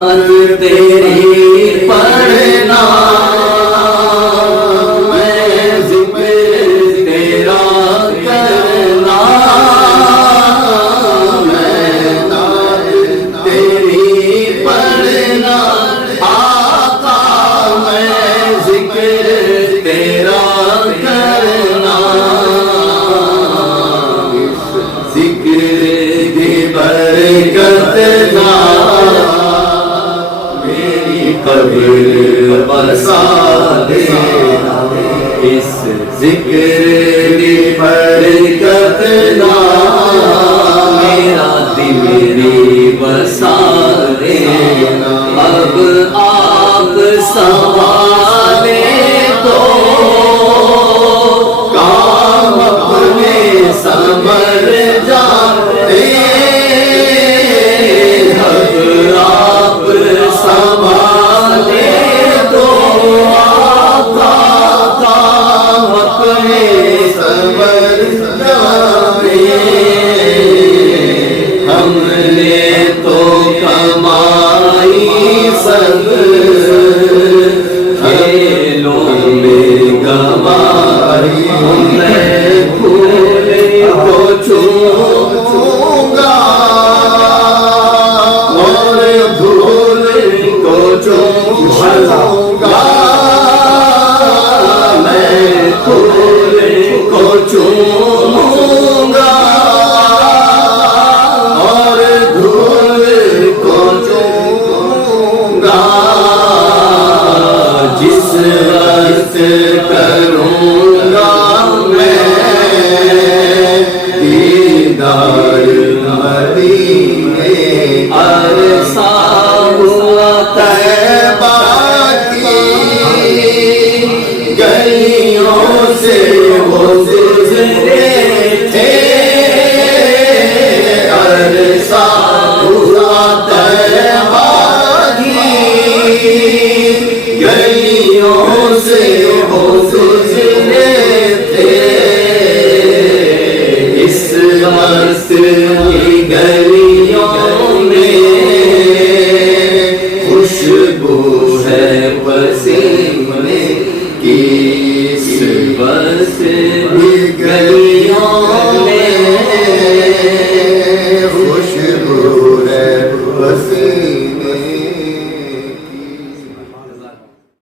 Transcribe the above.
तेरी पढ़ना मैं जिक्र तेरा करना मैं तेरी पढ़ना आका मैं जिक्र तेरा करना जिक्र की बरकत ना कब्र बसा देना इस जिक्र की बरकत ना मेरा दिल बसा देना अब आप संभाले तो काम अपने समझ जाते अब आप संभाले तो आका काम अपने समझ जाते हमने तो कमाई सब खेलों में गवाई मैं फूल को छूऊंगा और धूल को चूमूंगा मैं फूल को चूमूंगा और धूल को चूमूंगा जिस वक्त करूंगा मैं दीदार मदीने अरसा हुआ तैबा की गलियों से वो गुजरे थे अरसा हुआ तैबा की गलियों से वो गुजरे थे इस वक्त की गलियों में खुशबू है पसीने की इस वक्त